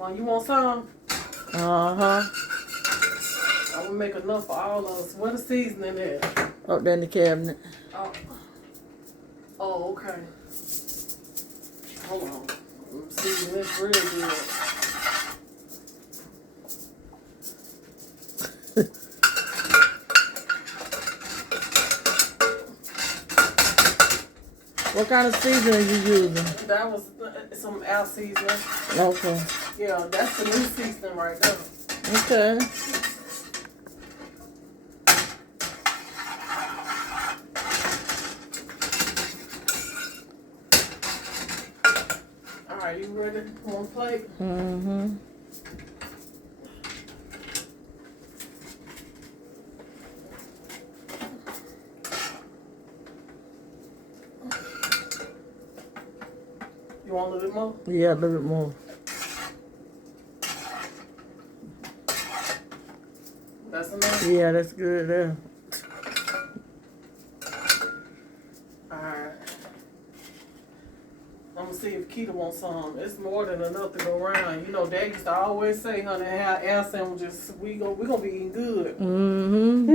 Mom, you want some? Uh-huh. I will make enough for all of us. What the seasoning is? Up there in the cabinet. Oh, okay. Hold on. Season this real good. What kind of seasoning you using? That was some out seasoning. Okay. Yeah, that's the new seasoning right there. Okay. Alright, you ready? One plate? Mm-hmm. You want a little bit more? Yeah, a little bit more. That's enough? Yeah, that's good there. Alright. I'm gonna see if Keita wants some. It's more than enough to go around. You know, Dad used to always say, honey, have air sandwiches. We gonna be eating good. Mm-hmm.